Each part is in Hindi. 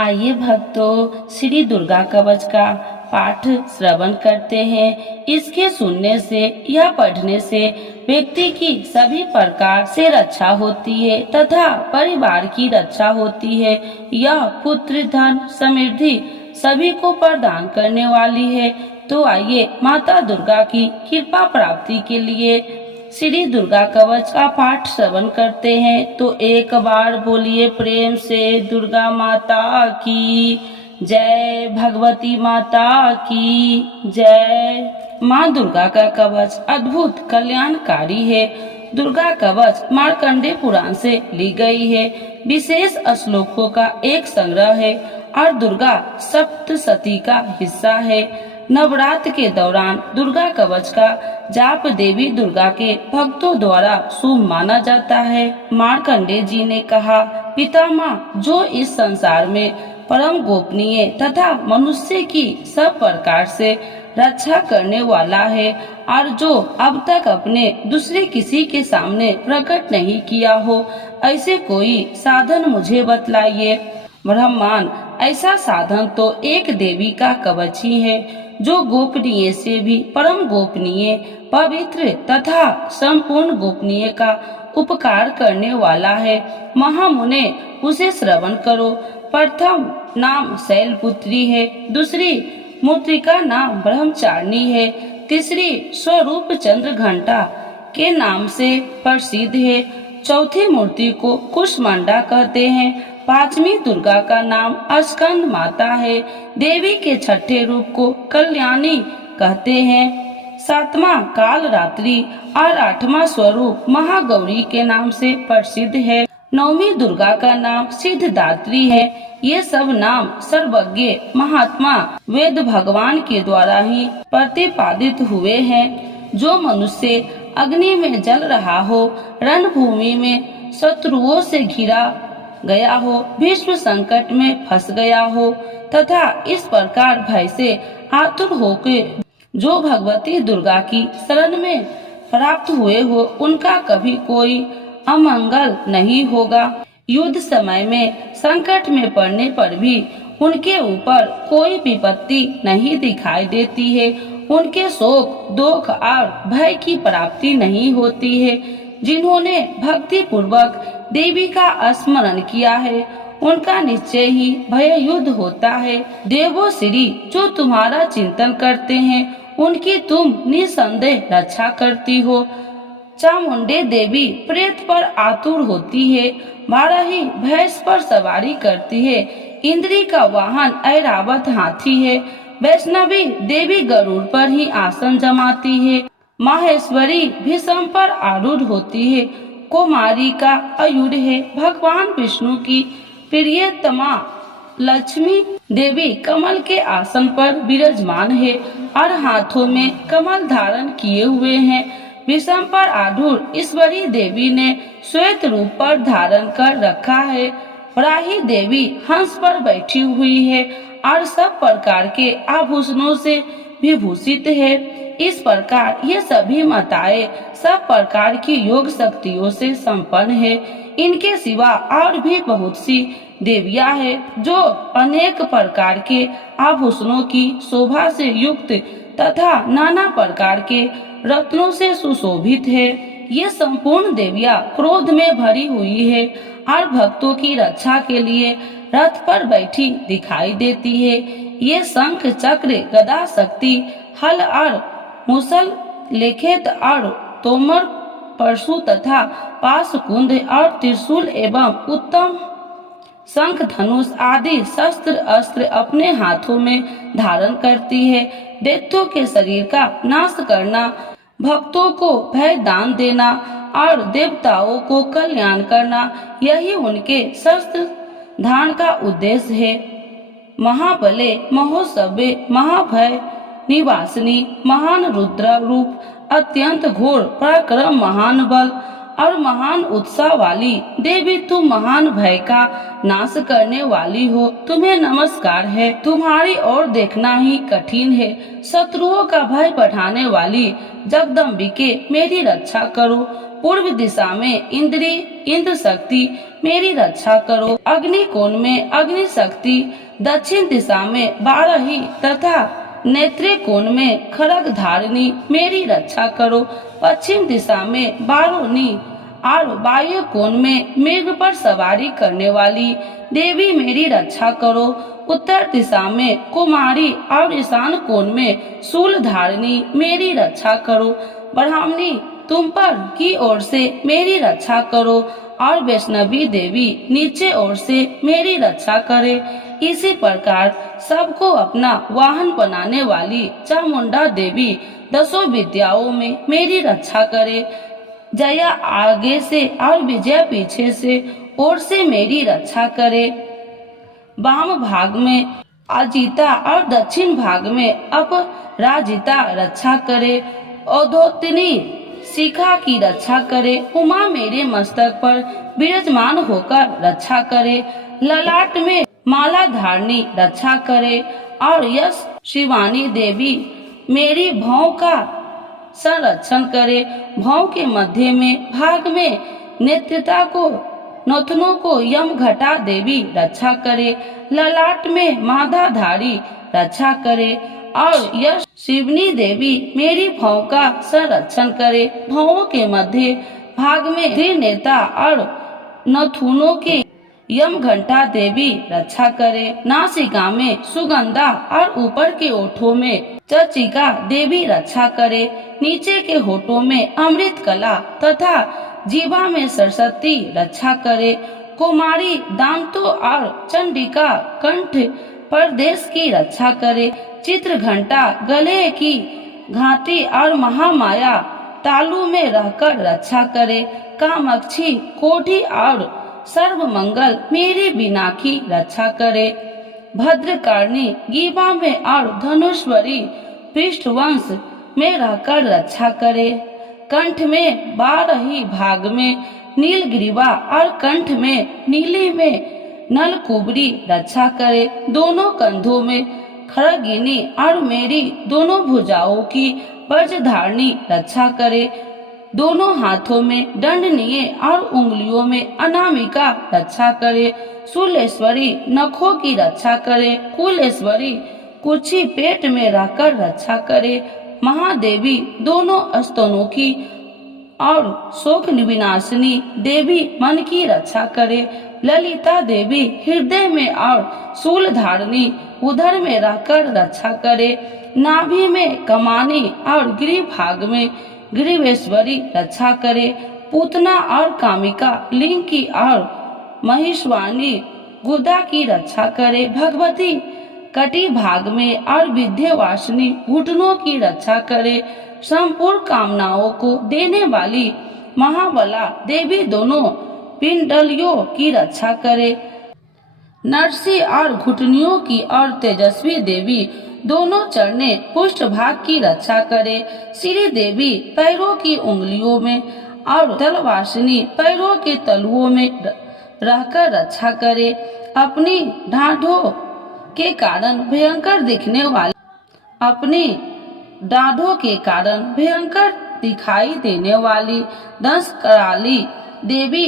आइए भक्तों, श्री दुर्गा कवच का पाठ श्रवण करते हैं। इसके सुनने से या पढ़ने से व्यक्ति की सभी प्रकार से रक्षा होती है तथा परिवार की रक्षा होती है। यह पुत्र, धन, समृद्धि सभी को प्रदान करने वाली है। तो आइए माता दुर्गा की कृपा प्राप्ति के लिए श्री दुर्गा कवच का पाठ श्रवण करते हैं। तो एक बार बोलिए प्रेम से दुर्गा माता की जय, भगवती माता की जय। माँ दुर्गा का कवच अद्भुत कल्याणकारी है। दुर्गा कवच मार्कंडे पुराण से ली गई है। विशेष श्लोकों का एक संग्रह है और दुर्गा सप्तशती का हिस्सा है। नवरात्र के दौरान दुर्गा कवच का जाप देवी दुर्गा के भक्तों द्वारा शुभ माना जाता है। मार्कंडे जी ने कहा, पितामह, जो इस संसार में परम गोपनीय तथा मनुष्य की सब प्रकार से रक्षा करने वाला है और जो अब तक अपने दूसरे किसी के सामने प्रकट नहीं किया हो, ऐसे कोई साधन मुझे बतलाइए। ब्रह्मांड, ऐसा साधन तो एक देवी का कवच ही है जो गोपनीय से भी परम गोपनीय, पवित्र तथा संपूर्ण गोपनीय का उपकार करने वाला है। महामुने, उसे श्रवण करो। प्रथम नाम शैलपुत्री है, दूसरी मूर्तिका नाम ब्रह्मचारिणी है, तीसरी स्वरूप चंद्र घंटा के नाम से प्रसिद्ध है, चौथी मूर्ति को कुष्मांडा कहते हैं, पांचवी दुर्गा का नाम स्कंद माता है, देवी के छठे रूप को कल्याणी कहते हैं, सातवां काल रात्रि और आठवां स्वरूप महागौरी के नाम से प्रसिद्ध है, नौवीं दुर्गा का नाम सिद्धदात्री है। ये सब नाम सर्वज्ञ महात्मा वेद भगवान के द्वारा ही प्रतिपादित हुए हैं। जो मनुष्य अग्नि में जल रहा हो, रणभूमि में शत्रुओं से घिरा गया हो, विश्व संकट में फंस गया हो तथा इस प्रकार भय से आतुर होकर जो भगवती दुर्गा की शरण में प्राप्त हुए हो, उनका कभी कोई अमंगल नहीं होगा। युद्ध समय में संकट में पड़ने पर भी उनके ऊपर कोई विपत्ति नहीं दिखाई देती है। उनके शोक, दुख और भय की प्राप्ति नहीं होती है। जिन्होंने भक्ति पूर्वक देवी का स्मरण किया है, उनका निश्चय ही भय युद्ध होता है। देवो श्री, जो तुम्हारा चिंतन करते हैं, उनकी तुम निसंदेह रक्षा करती हो। चामुंडे देवी प्रेत पर आतुर होती है, वाराही भैंस पर सवारी करती है, इंद्री का वाहन ऐरावत हाथी है, वैष्णवी देवी गरुड़ पर ही आसन जमाती है, माहेश्वरी भीषम पर आरूढ़ होती है, कुमारी का आयुध है, भगवान विष्णु की प्रियतमा लक्ष्मी देवी कमल के आसन पर विराजमान है और हाथों में कमल धारण किए हुए हैं। विषम पर आरूढ़ ईश्वरी देवी ने श्वेत रूप पर धारण कर रखा है। वराही देवी हंस पर बैठी हुई है और सब प्रकार के आभूषणों से विभूषित है। इस प्रकार ये सभी माताएं सब प्रकार की योग शक्तियों से संपन्न है। इनके सिवा और भी बहुत सी देवियां हैं जो अनेक प्रकार के आभूषणों की शोभा से युक्त तथा नाना प्रकार के रत्नों से सुशोभित है। ये संपूर्ण देवियां क्रोध में भरी हुई है और भक्तों की रक्षा के लिए रथ पर बैठी दिखाई देती है। ये शंख, चक्र, गदा, शक्ति, हल और मुसल, लेखेत और तोमर, परशु तथा पाशकुंद और त्रिशूल एवं उत्तम शंख, धनुष आदि शस्त्र अस्त्र अपने हाथों में धारण करती है। दैत्यों के शरीर का नाश करना, भक्तों को भय दान देना और देवताओं को कल्याण करना, यही उनके शस्त्र धारण का उद्देश्य है। महाबले, महोत्सवे, महाभय निवासिनी, महान रुद्र रूप, अत्यंत घोर पराक्रम, महान बल और महान उत्साह वाली देवी, तुम महान भय का नाश करने वाली हो। तुम्हें नमस्कार है। तुम्हारी ओर देखना ही कठिन है। शत्रुओं का भय बढ़ाने वाली जगदम्बिके, मेरी रक्षा करो। पूर्व दिशा में इंद्री, इंद्र शक्ति, मेरी रक्षा करो। अग्नि कोण में अग्नि शक्ति, दक्षिण दिशा में बारही तथा नेत्रे कोण में खड़ग धारिणी मेरी रक्षा करो। पश्चिम दिशा में बारोनी और वायु कोण में मेघ पर सवारी करने वाली देवी मेरी रक्षा करो। उत्तर दिशा में कुमारी और ईशान कोण में शूल धारिणी मेरी रक्षा करो। ब्राह्मणी तुम पर की ओर से मेरी रक्षा करो और वैष्णवी देवी नीचे ओर से मेरी रक्षा करे। इसी प्रकार सबको अपना वाहन बनाने वाली चामुंडा देवी दसों विद्याओं में मेरी रक्षा करे। जया आगे से और विजय पीछे से ओर से मेरी रक्षा करे। वाम भाग में अजिता और दक्षिण भाग में अपराजिता रक्षा करे। औधोतनी शिखा की रक्षा करे। उमा मेरे मस्तक पर विराजमान होकर रक्षा करे। ललाट में माला धारणी रक्षा करे और यश शिवानी देवी मेरी भौं का संरक्षण करे। भौं के मध्य में भाग में नेत्रता को नथनों को यम घटा देवी रक्षा करे। ललाट में माधाधारी रक्षा करे और यश शिवनी देवी मेरी भौं का संरक्षण करे। भौं के मध्य भाग में त्रिनेता और नथुनों के यम घंटा देवी रक्षा करे। नासिका में सुगंधा और ऊपर के ओठों में चर्चिका देवी रक्षा करे। नीचे के होठों में अमृत कला तथा जीवा में सरस्वती रक्षा करे। कुमारी दांतो और चंडिका कंठ प्रदेश की रक्षा करे। चित्र घंटा गले की घाटी और महामाया तालू में रहकर रक्षा करे। कामाक्षी कोठी और सर्वमंगल मेरी बिना की रक्षा करे। भद्रकार्णी गीबा में और धनुष्वरी पृष्ठवंश में रहकर रक्षा करे। कंठ में बारही भाग में नीलग्रीवा और कंठ में नीली में नलकुबरी रक्षा करे। दोनों कंधों में खड़गिनी और मेरी दोनों भुजाओं की वज्रधारणी रक्षा करे। दोनों हाथों में दंडनीय और उंगलियों में अनामिका रक्षा करे। शूलेश्वरी नखों की रक्षा करे। कुलेश्वरी कुची पेट में रहकर रक्षा करे। महादेवी दोनों स्तनों की और शोक विनाशिनी देवी मन की रक्षा करे। ललिता देवी हृदय में और शूल धारणी उधर में रहकर रक्षा करे। नाभि में कमानी और गिरि भाग में गिरिवेश्वरी रक्षा करे। पूतना और कामिका लिंग की और महिष्वानी गुदा की रक्षा करे। भगवती कटी भाग में और विद्यावासिनी घुटनों की रक्षा करे। संपूर्ण कामनाओं को देने वाली महाबला देवी दोनों पिंडलियों की रक्षा करे। नरसी और घुटनियों की और तेजस्वी देवी दोनों चरणे पुष्ट भाग की रक्षा करे। श्री देवी पैरों की उंगलियों में और तलवासिनी पैरों के तलुओं में रहकर रक्षा करे। अपनी ढाढ़ों के कारण भयंकर दिखने वाली दिखाई देने वाली दंश कराली देवी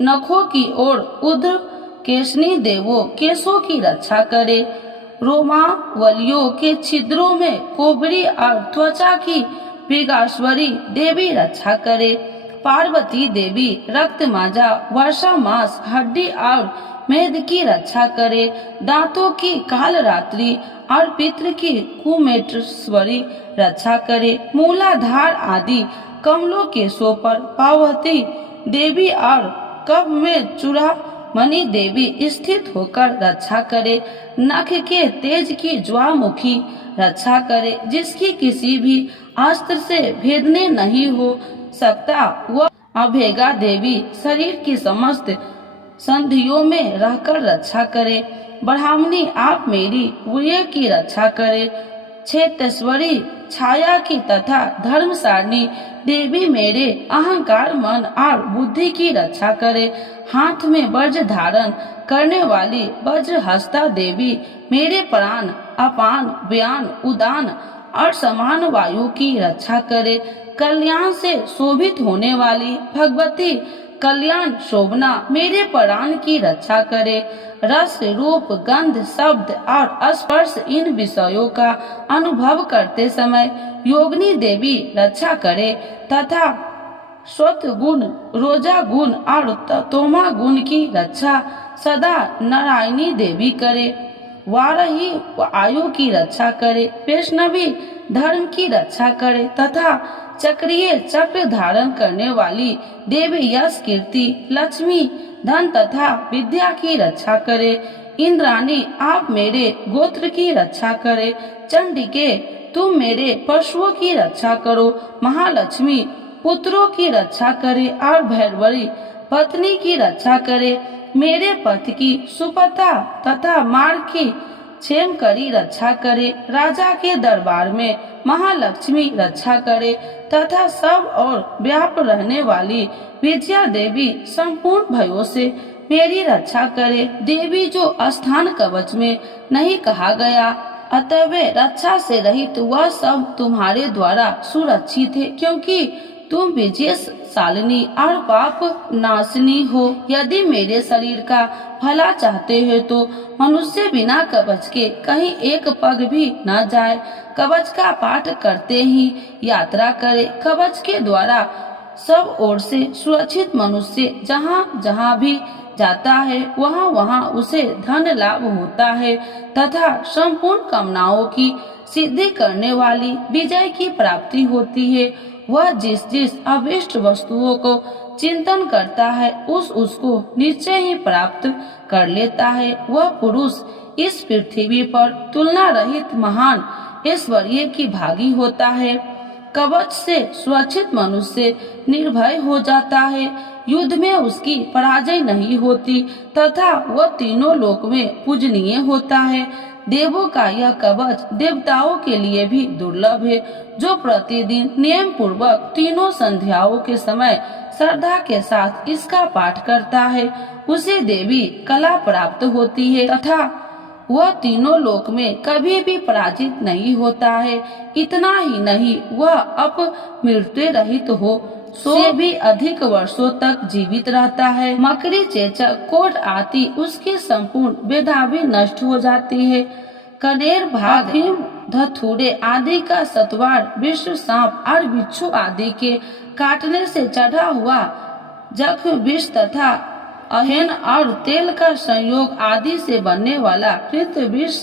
नखों की ओर उद्र केशनी देवों केशों की रक्षा करे। रोमावलियों के छिद्रों में कोबरी और त्वचा की मृगाश्वरी देवी रक्षा करे। पार्वती देवी रक्त माजा वर्षा मास हड्डी और मेद की रक्षा करे। दांतों की काल रात्रि और पितृ की कुमेटेश्वरी रक्षा करे। मूलाधार आदि कमलों के सो पर पार्वती देवी और कब में चूड़ा मणि देवी स्थित होकर रक्षा करे। नख के तेज की ज्वामुखी रक्षा करे। जिसकी किसी भी अस्त्र से भेदने नहीं हो सकता वह अभेगा देवी शरीर की समस्त संधियों में रहकर रक्षा करे। ब्राह्मणी आप मेरी वीर्य की रक्षा करे। क्षेत्रेश्वरी छाया की तथा धर्मसारिणी देवी मेरे अहंकार मन और बुद्धि की रक्षा करे। हाथ में वज्र धारण करने वाली वज्रहस्ता देवी मेरे प्राण अपान व्यान उदान और समान वायु की रक्षा करे। कल्याण से शोभित होने वाली भगवती कल्याण शोभना मेरे प्राण की रक्षा करे। रस रूप गंध शब्द और स्पर्श इन विषयों का अनुभव करते समय योगिनी देवी रक्षा करे तथा स्वत गुण रोजा गुण और तोमा गुण की रक्षा सदा नारायणी देवी करे। वाराही आयु की रक्षा करे, वैष्णवी धर्म की रक्षा करे तथा चक्रीय चक्र धारण करने वाली देवी यश कीर्ति लक्ष्मी धन तथा विद्या की रक्षा करे। इंद्राणी आप मेरे गोत्र की रक्षा करे। चंडिके तुम मेरे पशुओं की रक्षा करो। महालक्ष्मी पुत्रों की रक्षा करे और भैरवरी पत्नी की रक्षा करे। मेरे पति की सुपथा तथा मार्ग की क्षेम करी रक्षा करे। राजा के दरबार में महालक्ष्मी रक्षा करे तथा सब और व्याप रहने वाली विजया देवी संपूर्ण भयों से मेरी रक्षा करे। देवी जो स्थान कवच में नहीं कहा गया, अतः रक्षा से रहित वह सब तुम्हारे द्वारा सुरक्षित है, क्योंकि तुम विजयशालिनी और पाप नाशिनी हो। यदि मेरे शरीर का भला चाहते हो तो मनुष्य बिना कवच के कहीं एक पग भी न जाए। कवच का पाठ करते ही यात्रा करे। कवच के द्वारा सब ओर से सुरक्षित मनुष्य जहाँ जहाँ भी जाता है वहाँ वहाँ उसे धन लाभ होता है तथा संपूर्ण कामनाओं की सिद्धि करने वाली विजय की प्राप्ति होती है। वह जिस जिस अभिष्ट वस्तुओं को चिंतन करता है उसको निश्चय ही प्राप्त कर लेता है। वह पुरुष इस पृथ्वी पर तुलना रहित महान ऐश्वर्य की भागी होता है। कवच से सुरक्षित मनुष्य निर्भय हो जाता है। युद्ध में उसकी पराजय नहीं होती तथा वह तीनों लोक में पूजनीय होता है। देवों का यह कवच देवताओं के लिए भी दुर्लभ है। जो प्रतिदिन नियम पूर्वक तीनों संध्याओं के समय श्रद्धा के साथ इसका पाठ करता है उसे देवी कला प्राप्त होती है तथा वह तीनों लोक में कभी भी पराजित नहीं होता है। इतना ही नहीं, वह अपमृत्यु रहित हो से भी अधिक वर्षों तक जीवित रहता है। मकड़ी चेचक कोट आदि उसकी संपूर्ण वेदा भी नष्ट हो जाती है। कनेर भाग धतूरे आदि का सतवार विश्व सांप और बिच्छू आदि के काटने से चढ़ा हुआ जख्म विष तथा अहेन और तेल का संयोग आदि से बनने वाला कृत विष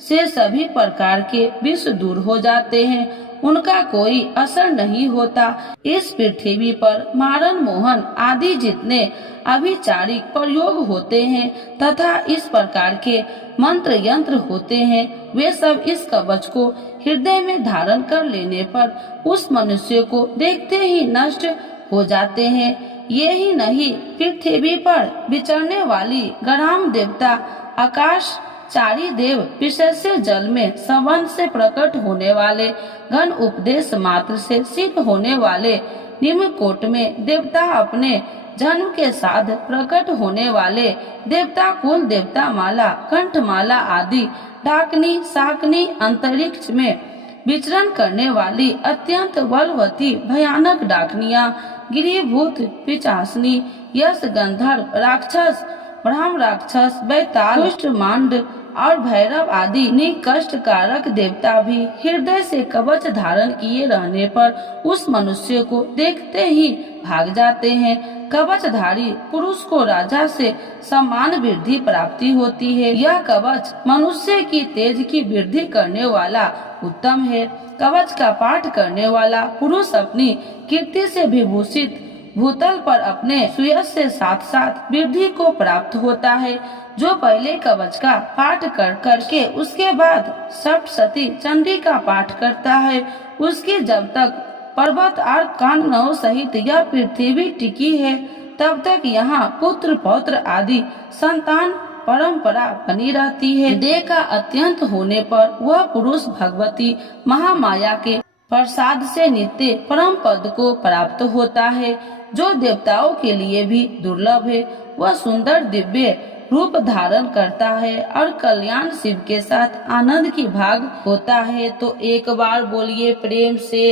से सभी प्रकार के विष दूर हो जाते हैं, उनका कोई असर नहीं होता। इस पृथ्वी पर मारन मोहन आदि जितने अभिचारिक प्रयोग होते हैं तथा इस प्रकार के मंत्र यंत्र होते हैं वे सब इस कवच को हृदय में धारण कर लेने पर उस मनुष्य को देखते ही नष्ट हो जाते हैं। ये ही नहीं, पृथ्वी पर विचरने वाली ग्राम देवता आकाश चारी देव विशेष जल में संबंध से प्रकट होने वाले घन उपदेश मात्र से सिद्ध होने वाले निम्न कोट में देवता अपने जन्म के साथ प्रकट होने वाले देवता कुल देवता माला कंठमाला आदि डाकनी साकनी अंतरिक्ष में विचरण करने वाली अत्यंत बलवती भयानक डाकनिया गिरिभूत पिचासनी यश गंधर्व राक्षस ब्रह्म राक्षस बैताल दुष्ट मांड और भैरव आदि निकष्ट कारक देवता भी हृदय से कवच धारण किए रहने पर उस मनुष्य को देखते ही भाग जाते हैं। कवचधारी पुरुष को राजा से सम्मान वृद्धि प्राप्ति होती है। यह कवच मनुष्य की तेज की वृद्धि करने वाला उत्तम है। कवच का पाठ करने वाला पुरुष अपनी कीर्ति से विभूषित भूतल पर अपने सुयश से साथ साथ वृद्धि को प्राप्त होता है। जो पहले कवच का पाठ करके उसके बाद सप्तशती चंडी का पाठ करता है उसकी जब तक पर्वत और काननों सहित यह पृथ्वी टिकी है तब तक यहाँ पुत्र पौत्र आदि संतान परंपरा बनी रहती है। देह का अत्यंत होने पर वह पुरुष भगवती महामाया के प्रसाद से नित्य परम पद को प्राप्त होता है जो देवताओं के लिए भी दुर्लभ है। वह सुंदर दिव्य रूप धारण करता है और कल्याण शिव के साथ आनंद की भाग होता है। तो एक बार बोलिए प्रेम से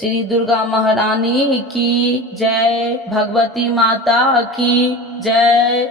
श्री दुर्गा महारानी की जय, भगवती माता की जय।